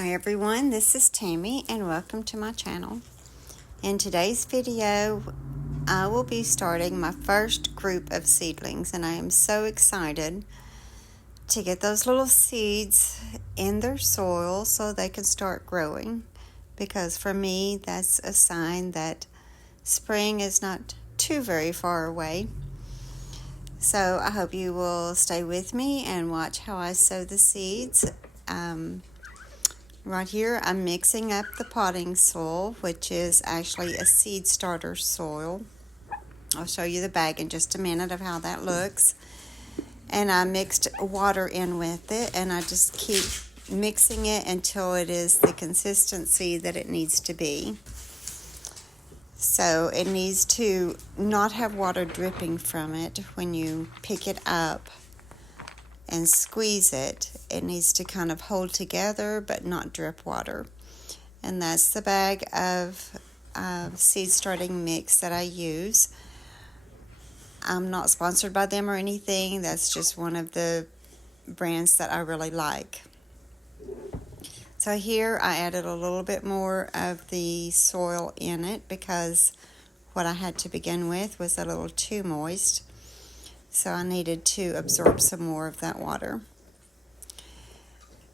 Hi everyone, this is Tammy and welcome to my channel. In today's video, I will be starting my first group of seedlings and I am so excited to get those little seeds in their soil so they can start growing, because for me that's a sign that spring is not too very far away. So I hope you will stay with me and watch how I sow the seeds. Right here, I'm mixing up the potting soil, which is actually a seed starter soil. I'll show you the bag in just a minute of how that looks. And I mixed water in with it, and I just keep mixing it until it is the consistency that it needs to be. So it needs to not have water dripping from it when you pick it up and squeeze it. It needs to kind of hold together but not drip water. And that's the bag of seed starting mix that I use. I'm not sponsored by them or anything. That's just one of the brands that I really like. So here I added a little bit more of the soil in it because what I had to begin with was a little too moist. So I needed to absorb some more of that water.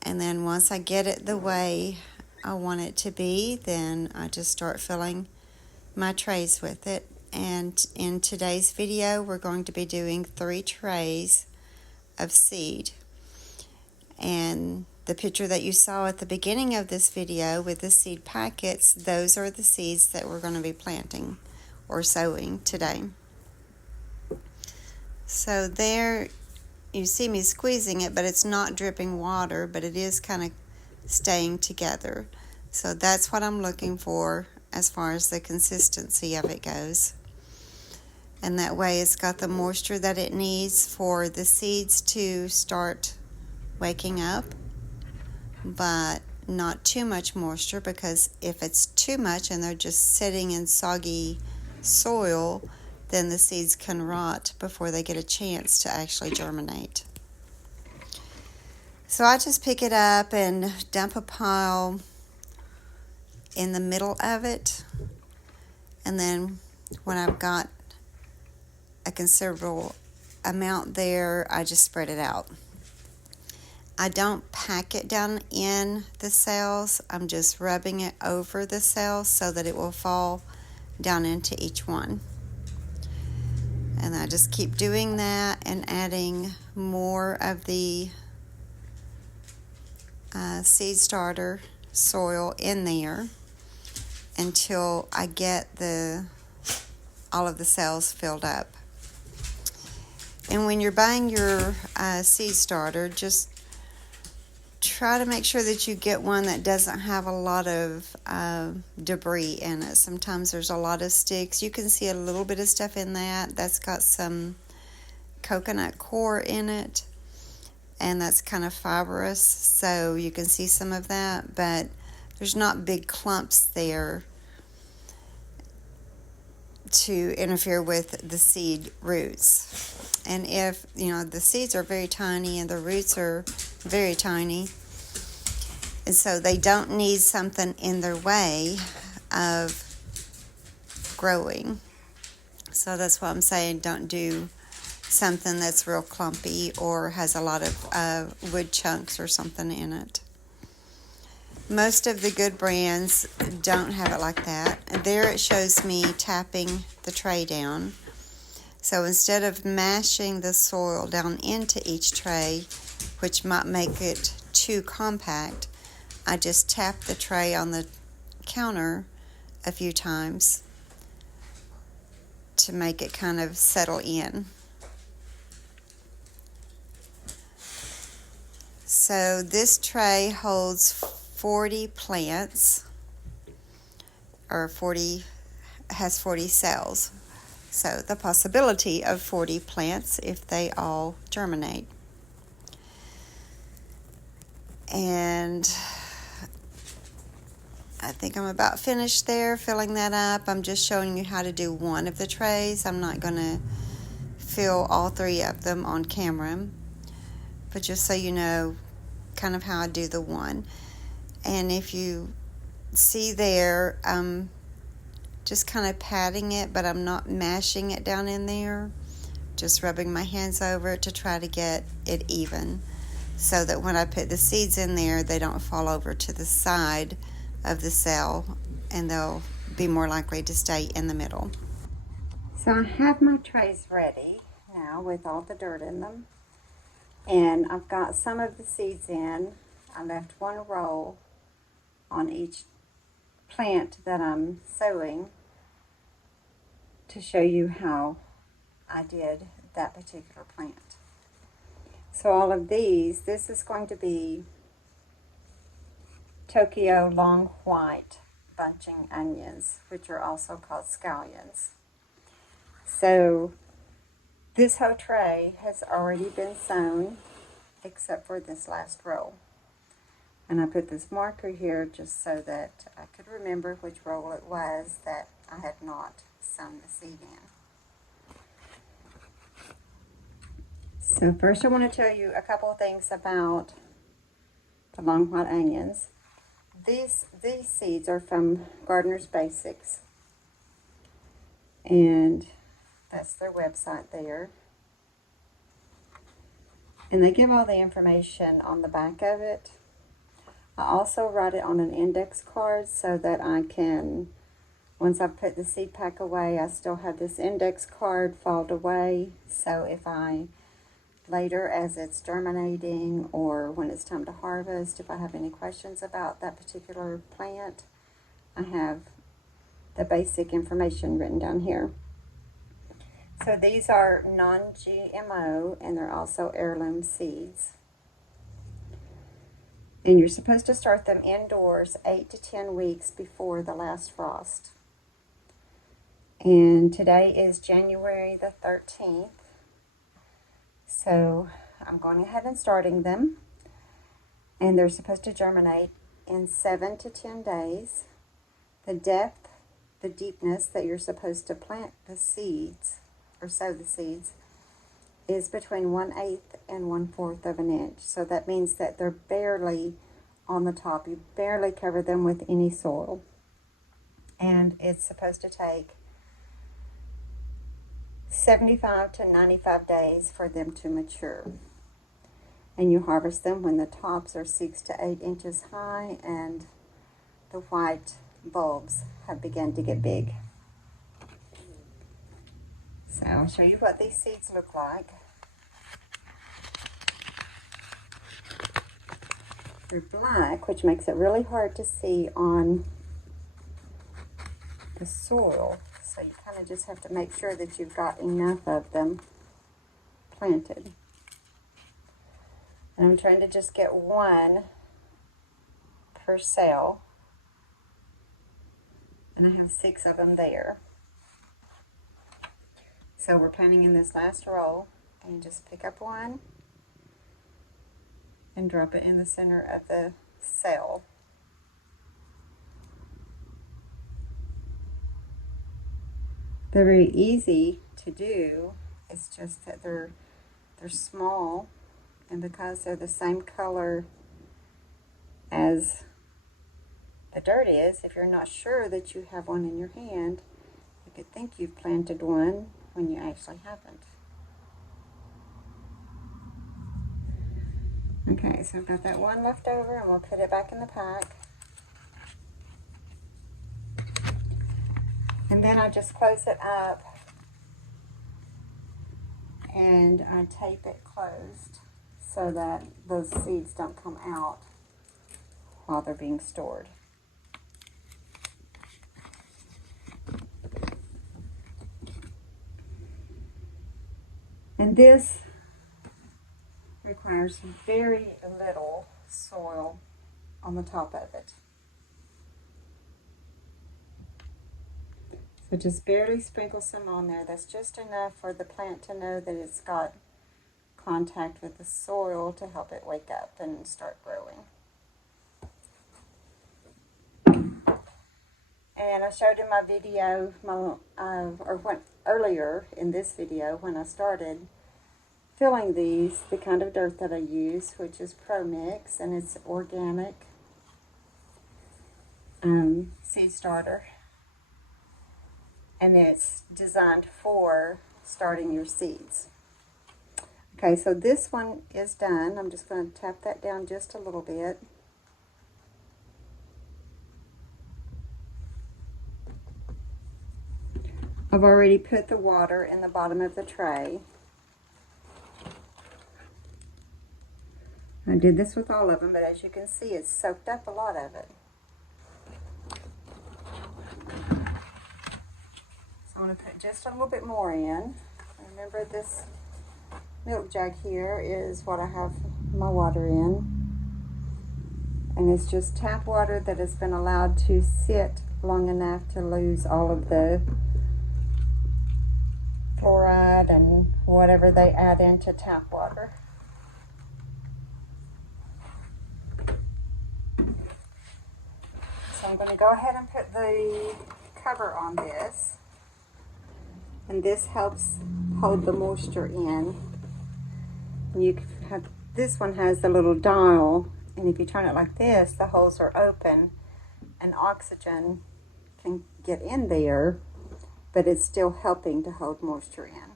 And then once I get it the way I want it to be, then I just start filling my trays with it. And in today's video, we're going to be doing 3 trays of seed. And the picture that you saw at the beginning of this video with the seed packets, those are the seeds that we're going to be planting or sowing today. So there you see me squeezing it, but it's not dripping water, but it is kind of staying together. So that's what I'm looking for as far as the consistency of it goes. And that way it's got the moisture that it needs for the seeds to start waking up, but not too much moisture, because if it's too much and they're just sitting in soggy soil, then the seeds can rot before they get a chance to actually germinate. So I just pick it up and dump a pile in the middle of it, and then when I've got a considerable amount there, I just spread it out. I don't pack it down in the cells. I'm just rubbing it over the cells so that it will fall down into each one. And I just keep doing that and adding more of the seed starter soil in there until I get all of the cells filled up. And when you're buying your seed starter, just try to make sure that you get one that doesn't have a lot of debris in it. Sometimes there's a lot of sticks. You can see a little bit of stuff in that. That's got some coconut core in it, and that's kind of fibrous, so you can see some of that, but there's not big clumps there to interfere with the seed roots. And if, the seeds are very tiny and the roots are very tiny, and so they don't need something in their way of growing. So that's why I'm saying don't do something that's real clumpy or has a lot of wood chunks or something in it. Most of the good brands don't have it like that. And there it shows me tapping the tray down. So instead of mashing the soil down into each tray, which might make it too compact, I just tap the tray on the counter a few times to make it kind of settle in. So this tray holds 40 plants, or has 40 cells. So the possibility of 40 plants if they all germinate. And I think I'm about finished there filling that up. I'm just showing you how to do one of the trays. I'm not going to fill all 3 of them on camera, but just so you know kind of how I do the one. And if you see there, I'm just kind of patting it, but I'm not mashing it down in there. Just rubbing my hands over it to try to get it even, so that when I put the seeds in there, they don't fall over to the side of the cell, and they'll be more likely to stay in the middle. So I have my trays ready now with all the dirt in them, and I've got some of the seeds in. I left one roll on each plant that I'm sowing to show you how I did that particular plant. So all of these, this is going to be Tokyo long white bunching onions, which are also called scallions. So this whole tray has already been sown except for this last row. And I put this marker here just so that I could remember which roll it was that I had not sown the seed in. So first I want to tell you a couple of things about the long white onions. These seeds are from Gardener's Basics, and that's their website there. And they give all the information on the back of it. I also write it on an index card so that I can, once I put the seed pack away, I still have this index card filed away. So if I later, as it's germinating or when it's time to harvest, if I have any questions about that particular plant, I have the basic information written down here. So these are non-GMO, and they're also heirloom seeds. And you're supposed to start them indoors 8 to 10 weeks before the last frost. And today is January the 13th. So I'm going ahead and starting them, and they're supposed to germinate in 7 to 10 days. The depth, the deepness that you're supposed to plant the seeds or sow the seeds is between 1/8 and 1/4 of an inch. So that means that they're barely on the top. You barely cover them with any soil. And it's supposed to take 75 to 95 days for them to mature. And you harvest them when the tops are 6 to 8 inches high and the white bulbs have begun to get big. So I'll show you what these seeds look like. They're black, which makes it really hard to see on the soil. So you kind of just have to make sure that you've got enough of them planted. And I'm trying to just get one per cell. And I have 6 of them there. So we're planting in this last row, and you just pick up one and drop it in the center of the cell. They're very easy to do. It's just that they're small, and because they're the same color as the dirt is, if you're not sure that you have one in your hand, you could think you've planted one when you actually haven't. Okay, so I've got that one left over, and we'll put it back in the pack. And then I just close it up and I tape it closed so that those seeds don't come out while they're being stored. And this requires very little soil on the top of it. So just barely sprinkle some on there. That's just enough for the plant to know that it's got contact with the soil to help it wake up and start growing. And I showed in my video, earlier in this video when I started filling these, the kind of dirt that I use, which is Pro Mix, and it's organic. seed starter. And it's designed for starting your seeds. Okay, so this one is done. I'm just going to tap that down just a little bit. I've already put the water in the bottom of the tray. I did this with all of them, but as you can see, it's soaked up a lot of it. So I'm going to put just a little bit more in. Remember, this milk jug here is what I have my water in. And it's just tap water that has been allowed to sit long enough to lose all of the fluoride and whatever they add into tap water. So I'm going to go ahead and put the cover on this. And this helps hold the moisture in. And you have, this one has the little dial, and if you turn it like this, the holes are open and oxygen can get in there, but it's still helping to hold moisture in.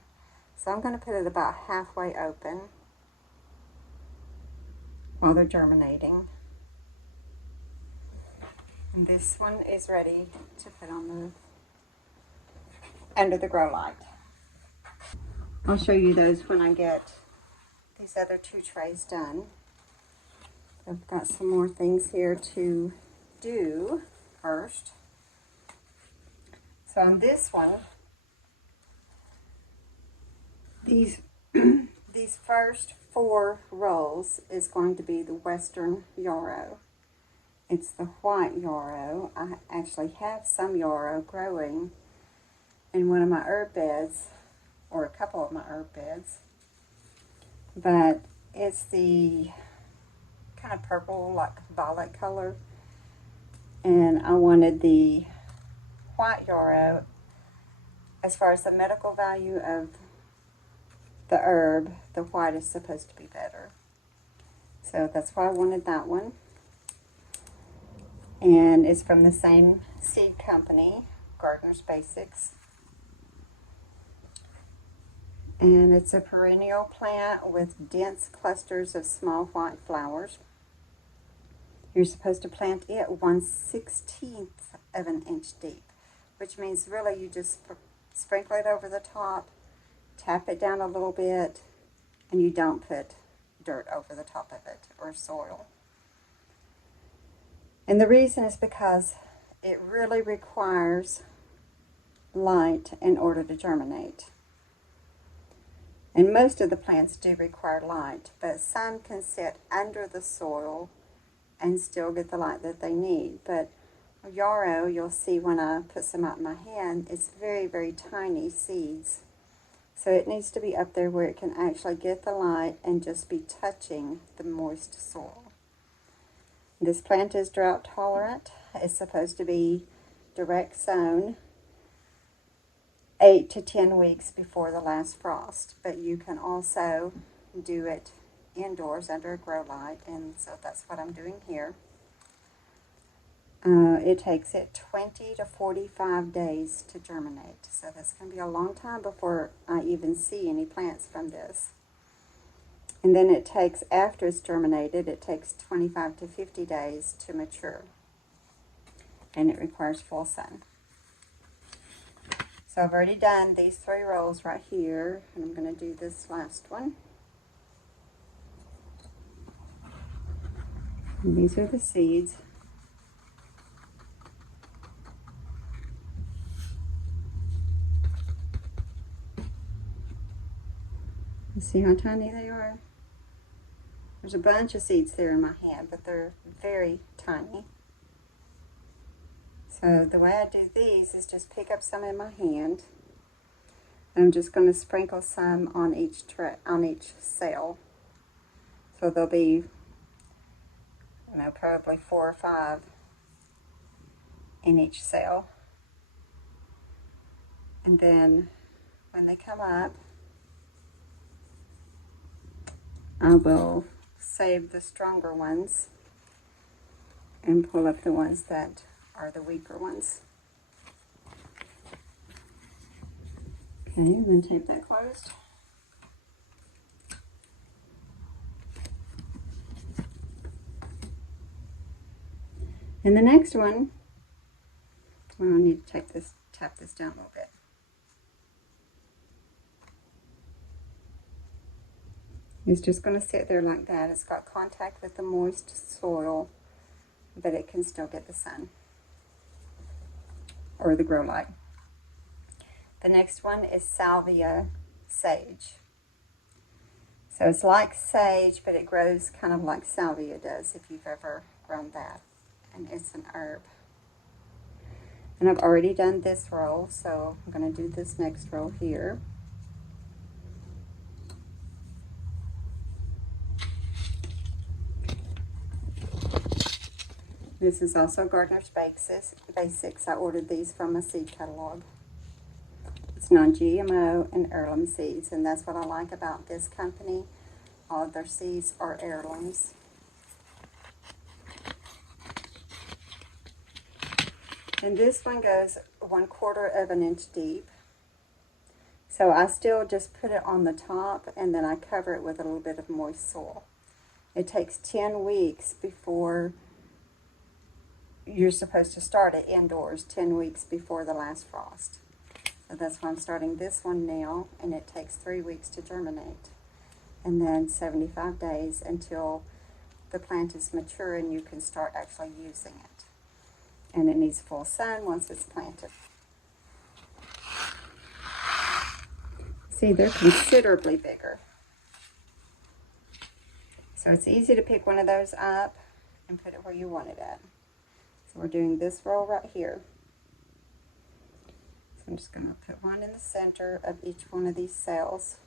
So I'm going to put it about halfway open while they're germinating. And this one is ready to put on the under the grow light. I'll show you those when I get these other two trays done. I've got some more things here to do first. So on this one, these these first 4 rolls is going to be the Western Yarrow. It's the white yarrow. I actually have some yarrow growing in one of my herb beds, or a couple of my herb beds, but it's the kind of purple, like violet color, and I wanted the white yarrow. As far as the medical value of the herb, the white is supposed to be better, so that's why I wanted that one. And it's from the same seed company, Gardener's Basics. And it's a perennial plant with dense clusters of small white flowers. You're supposed to plant it 1/16 of an inch deep, which means really you just sprinkle it over the top, tap it down a little bit, and you don't put dirt over the top of it or soil. And the reason is because it really requires light in order to germinate. And most of the plants do require light, but some can sit under the soil and still get the light that they need. But yarrow, you'll see when I put some out in my hand, it's very, very tiny seeds. So it needs to be up there where it can actually get the light and just be touching the moist soil. This plant is drought tolerant. It's supposed to be direct sown 8 to 10 weeks before the last frost, but you can also do it indoors under a grow light, and so that's what I'm doing here. It takes it 20 to 45 days to germinate, so that's going to be a long time before I even see any plants from this. And then it takes, after it's germinated, it takes 25 to 50 days to mature, and it requires full sun. So I've already done these 3 rolls right here, and I'm going to do this last one. And these are the seeds. You see how tiny they are? There's a bunch of seeds there in my hand, but they're very tiny. So the way I do these is just pick up some in my hand. I'm just going to sprinkle some on each cell. So there'll be, probably 4 or 5 in each cell. And then when they come up, I will save the stronger ones and pull up the ones that are the weaker ones. Okay, and then tape that closed. And the next one, well, I need to tap this down a little bit. It's just going to sit there like that. It's got contact with the moist soil, but it can still get the sun or the grow light. The next one is salvia sage. So it's like sage, but it grows kind of like salvia does, if you've ever grown that. And it's an herb. And I've already done this row, so I'm going to do this next row here. This is also Gardener's Basics. I ordered these from a seed catalog. It's non-GMO and heirloom seeds, and that's what I like about this company. All of their seeds are heirlooms. And this one goes 1/4 of an inch deep. So I still just put it on the top, and then I cover it with a little bit of moist soil. It takes 10 weeks before you're supposed to start it indoors, 10 weeks before the last frost. So that's why I'm starting this one now, and it takes 3 weeks to germinate. And then 75 days until the plant is mature and you can start actually using it. And it needs full sun once it's planted. See, they're considerably bigger. So it's easy to pick one of those up and put it where you want it at. So we're doing this row right here. So I'm just going to put one in the center of each one of these cells.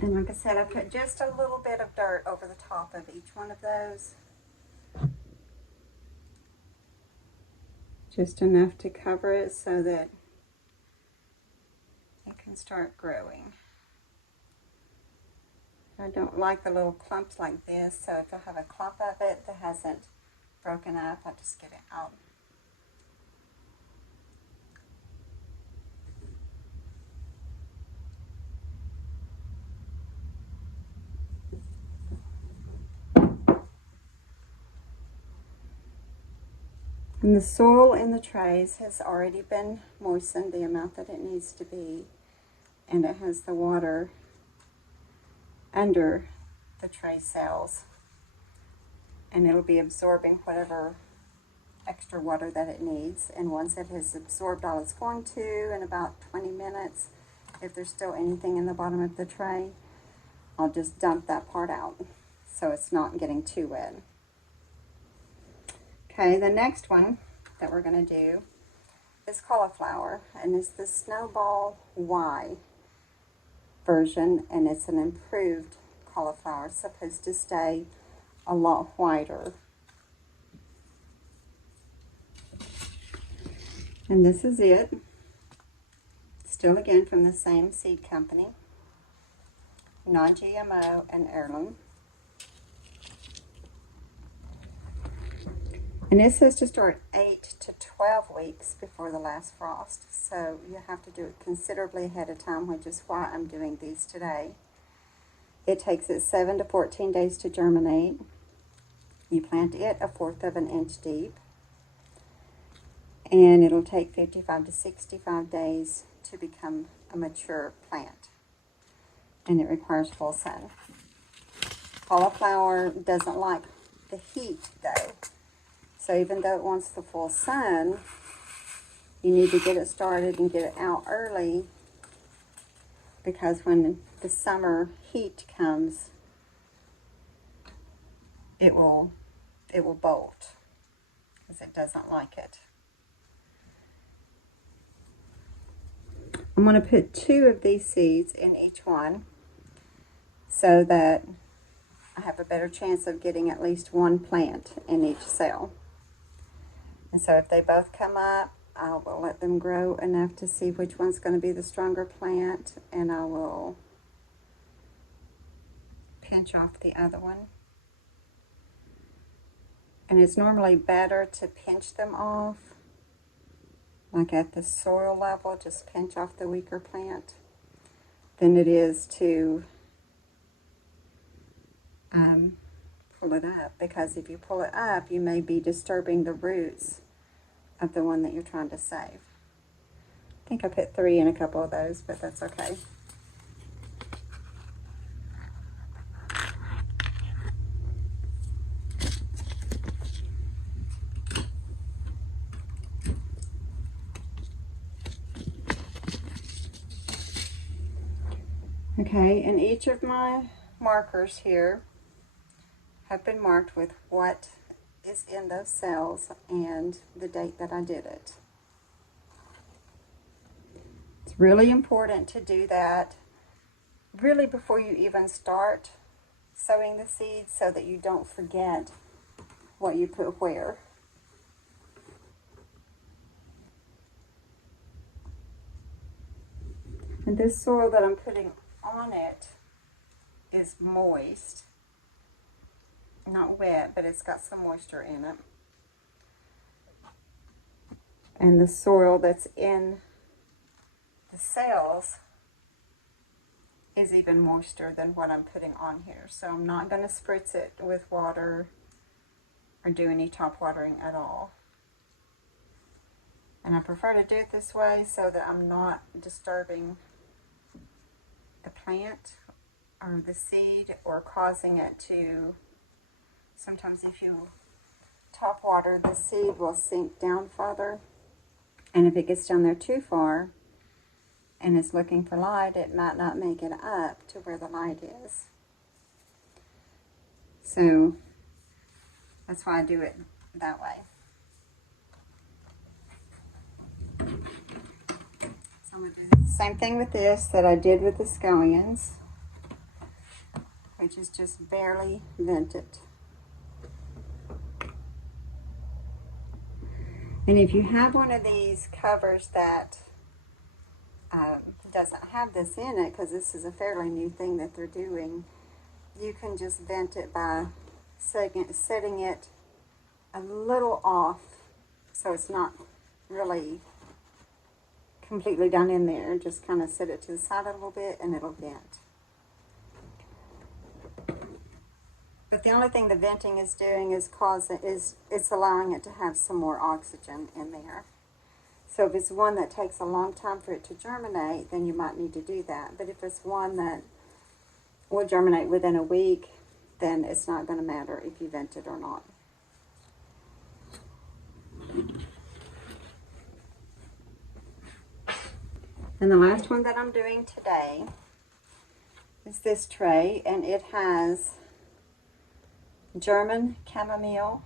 And like I said, I put just a little bit of dirt over the top of each one of those. Just enough to cover it so that it can start growing. I don't like the little clumps like this, so if I have a clump of it that hasn't broken up, I just get it out. And the soil in the trays has already been moistened the amount that it needs to be, and it has the water under the tray cells, and it'll be absorbing whatever extra water that it needs. And once it has absorbed all it's going to, in about 20 minutes, if there's still anything in the bottom of the tray, I'll just dump that part out so it's not getting too wet. Okay, the next one that we're going to do is cauliflower, and it's the Snowball Y version, and it's an improved cauliflower. It's supposed to stay a lot whiter. And this is it. Still again from the same seed company, non-GMO and heirloom. And it says to start 8 to 12 weeks before the last frost. So you have to do it considerably ahead of time, which is why I'm doing these today. It takes it 7 to 14 days to germinate. You plant it 1/4 of an inch deep. And it'll take 55 to 65 days to become a mature plant. And it requires full sun. Cauliflower doesn't like the heat though. So even though it wants the full sun, you need to get it started and get it out early, because when the summer heat comes, it will bolt. because it doesn't like it. I'm going to put 2 of these seeds in each one so that I have a better chance of getting at least 1 plant in each cell. And so if they both come up, I will let them grow enough to see which one's going to be the stronger plant, and I will pinch off the other one. And it's normally better to pinch them off, like at the soil level, just pinch off the weaker plant, than it is to pull it up, because if you pull it up, you may be disturbing the roots of the one that you're trying to save. I think I put 3 in a couple of those, but that's okay. Okay, and each of my markers here have been marked with what is in those cells and the date that I did it. It's really important to do that really before you even start sowing the seeds, so that you don't forget what you put where. And this soil that I'm putting on it is moist. Not wet, but it's got some moisture in it. And the soil that's in the cells is even moister than what I'm putting on here. So I'm not going to spritz it with water or do any top watering at all. And I prefer to do it this way so that I'm not disturbing the plant or the seed or causing it to, sometimes if you top water, the seed will sink down further. And if it gets down there too far and it's looking for light, it might not make it up to where the light is. So that's why I do it that way. So I'm going to do the same thing with this that I did with the scallions, which is just barely vent it. And if you have one of these covers that doesn't have this in it, because this is a fairly new thing that they're doing, you can just vent it by setting it a little off, so it's not really completely down in there. Just kind of set it to the side a little bit and it'll vent. But the only thing the venting is doing is it's allowing it to have some more oxygen in there. So if it's one that takes a long time for it to germinate, then you might need to do that. But if it's one that will germinate within a week, then it's not going to matter if you vent it or not. And the last one that I'm doing today is this tray, and it has German chamomile.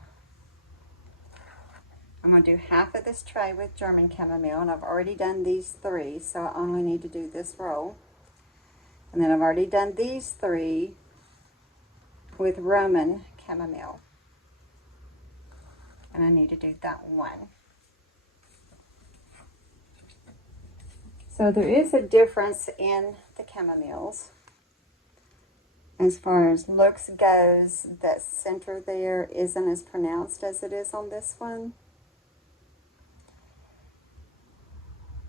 I'm going to do half of this tray with German chamomile, and I've already done these 3, so I only need to do this row. And then I've already done these 3 with Roman chamomile. And I need to do that one. So there is a difference in the chamomiles. As far as looks goes, that center there isn't as pronounced as it is on this one.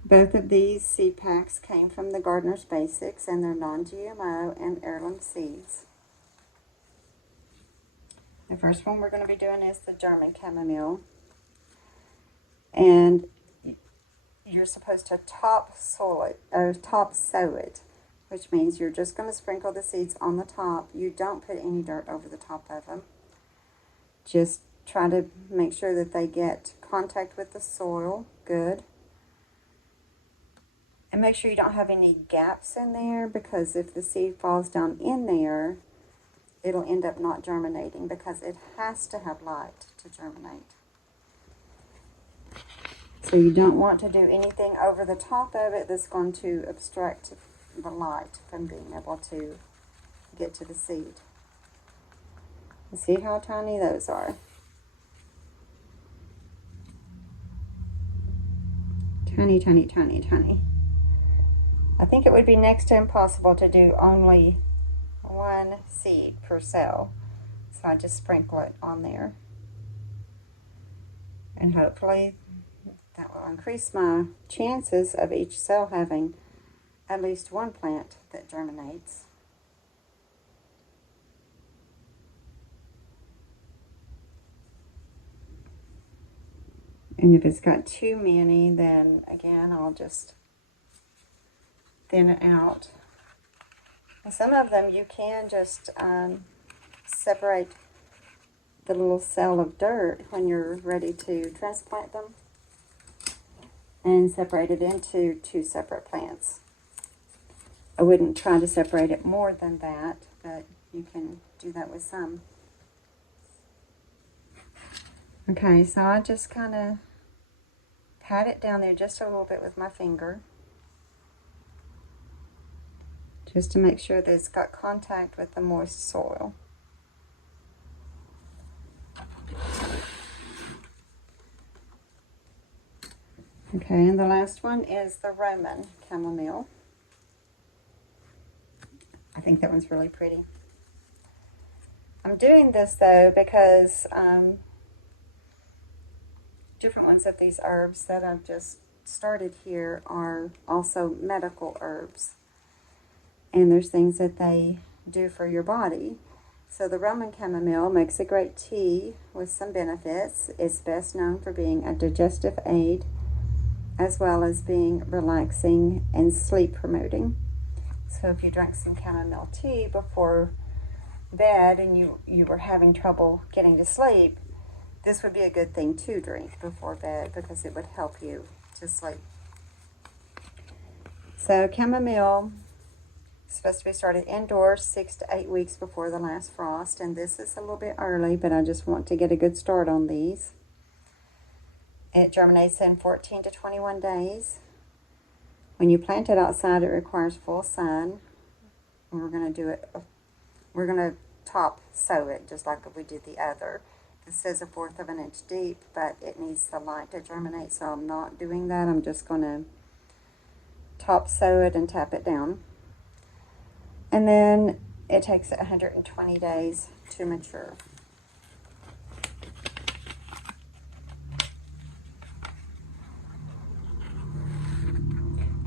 Both of these seed packs came from the Gardener's Basics, and they're non-GMO and heirloom seeds. The first one we're going to be doing is the German chamomile. And you're supposed to top sow it, which means you're just going to sprinkle the seeds on the top. You don't put any dirt over the top of them. Just try to make sure that they get contact with the soil good. And make sure you don't have any gaps in there, because if the seed falls down in there, it'll end up not germinating, because it has to have light to germinate. So you don't want to do anything over the top of it that's going to obstruct the light from being able to get to the seed. You see how tiny those are? Tiny, tiny, tiny, tiny. I think it would be next to impossible to do only one seed per cell. So I just sprinkle it on there. And hopefully that will increase my chances of each cell having at least one plant that germinates. And if it's got too many, then again, I'll just thin it out. And some of them you can just separate the little cell of dirt when you're ready to transplant them and separate it into two separate plants. I wouldn't try to separate it more than that, but you can do that with some. Okay, so I just kind of pat it down there just a little bit with my finger, just to make sure that it's got contact with the moist soil. Okay, and the last one is the Roman chamomile. I think that one's really pretty. I'm doing this though because different ones of these herbs that I've just started here are also medical herbs. And there's things that they do for your body. So the Roman chamomile makes a great tea with some benefits. It's best known for being a digestive aid, as well as being relaxing and sleep promoting. So if you drank some chamomile tea before bed and you were having trouble getting to sleep, this would be a good thing to drink before bed because it would help you to sleep. So chamomile is supposed to be started indoors 6 to 8 weeks before the last frost, and this is a little bit early, but I just want to get a good start on these. It germinates in 14 to 21 days. When you plant it outside, it requires full sun. And we're going to top sow it just like we did the other. It says 1/4 of an inch deep, but it needs the light to germinate, so I'm not doing that. I'm just going to top sow it and tap it down. And then it takes 120 days to mature.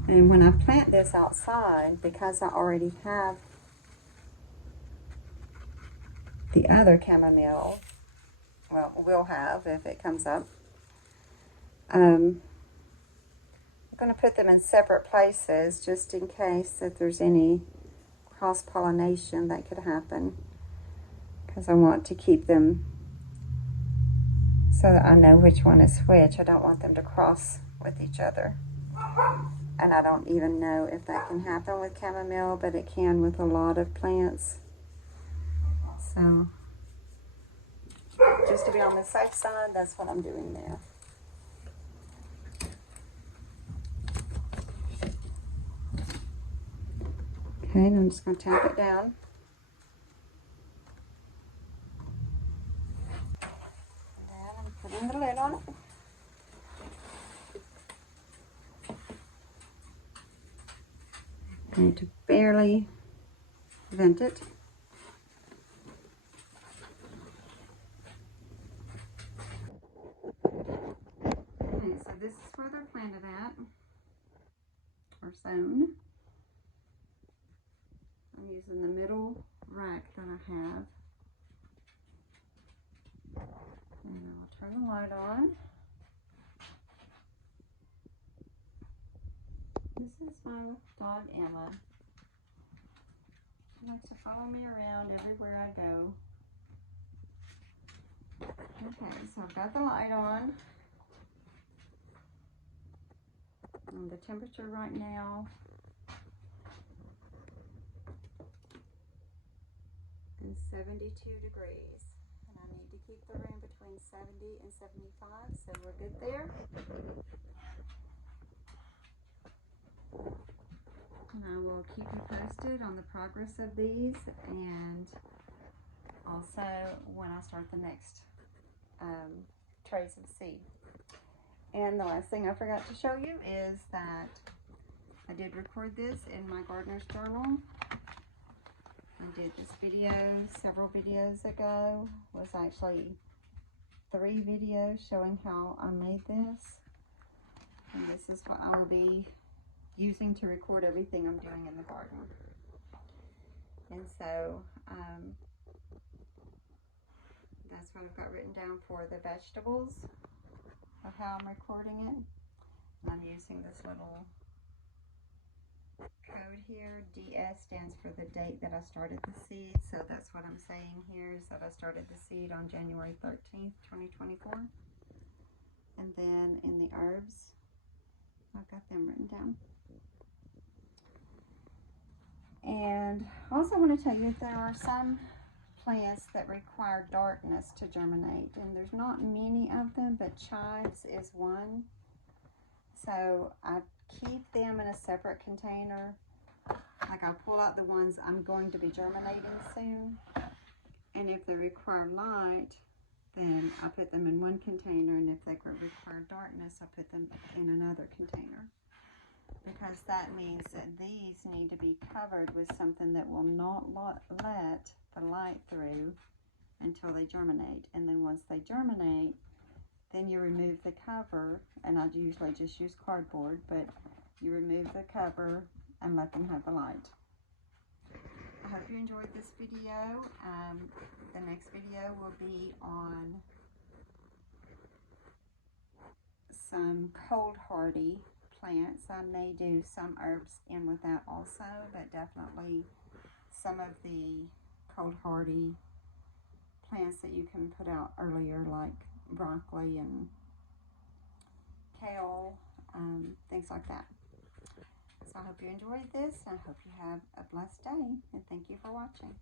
And when I plant this outside, because I already have the other chamomile, well, we'll have if it comes up, I'm going to put them in separate places just in case that there's any cross-pollination that could happen, because I want to keep them so that I know which one is which. I don't want them to cross with each other. And I don't even know if that can happen with chamomile, but it can with a lot of plants. So, just to be on the safe side, that's what I'm doing there. Okay, and I'm just going to tap it down. And then I'm putting the lid on it. I need to barely vent it. Okay, so this is where they're planted at, or sown. I'm using the middle rack that I have. And I'll turn the light on. This is my dog Emma. She likes to follow me around everywhere I go. Okay, so I've got the light on. And the temperature right now is 72 degrees. And I need to keep the room between 70 and 75, so we're good there. And I will keep you posted on the progress of these, and also when I start the next trays of seed. And the last thing I forgot to show you is that I did record this in my gardener's journal. I did this video several videos ago. It was actually 3 videos showing how I made this. And this is what I will be using to record everything I'm doing in the garden. And so that's what I've got written down for the vegetables of how I'm recording it. And I'm using this little code here. DS stands for the date that I started the seed. So that's what I'm saying here, is that I started the seed on January 13th, 2024. And then in the herbs, I've got them written down. And I also want to tell you there are some plants that require darkness to germinate, and there's not many of them, but chives is one. So I keep them in a separate container. Like, I pull out the ones I'm going to be germinating soon, and if they require light, then I put them in one container, and if they require darkness, I put them in another container. Because that means that these need to be covered with something that will not let the light through until they germinate. And then once they germinate, then you remove the cover, and I usually just use cardboard, but you remove the cover and let them have the light. I hope you enjoyed this video. The next video will be on some cold hardy plants. I may do some herbs in with that also, but definitely some of the cold hardy plants that you can put out earlier, like broccoli and kale, things like that. So I hope you enjoyed this. I hope you have a blessed day, and thank you for watching.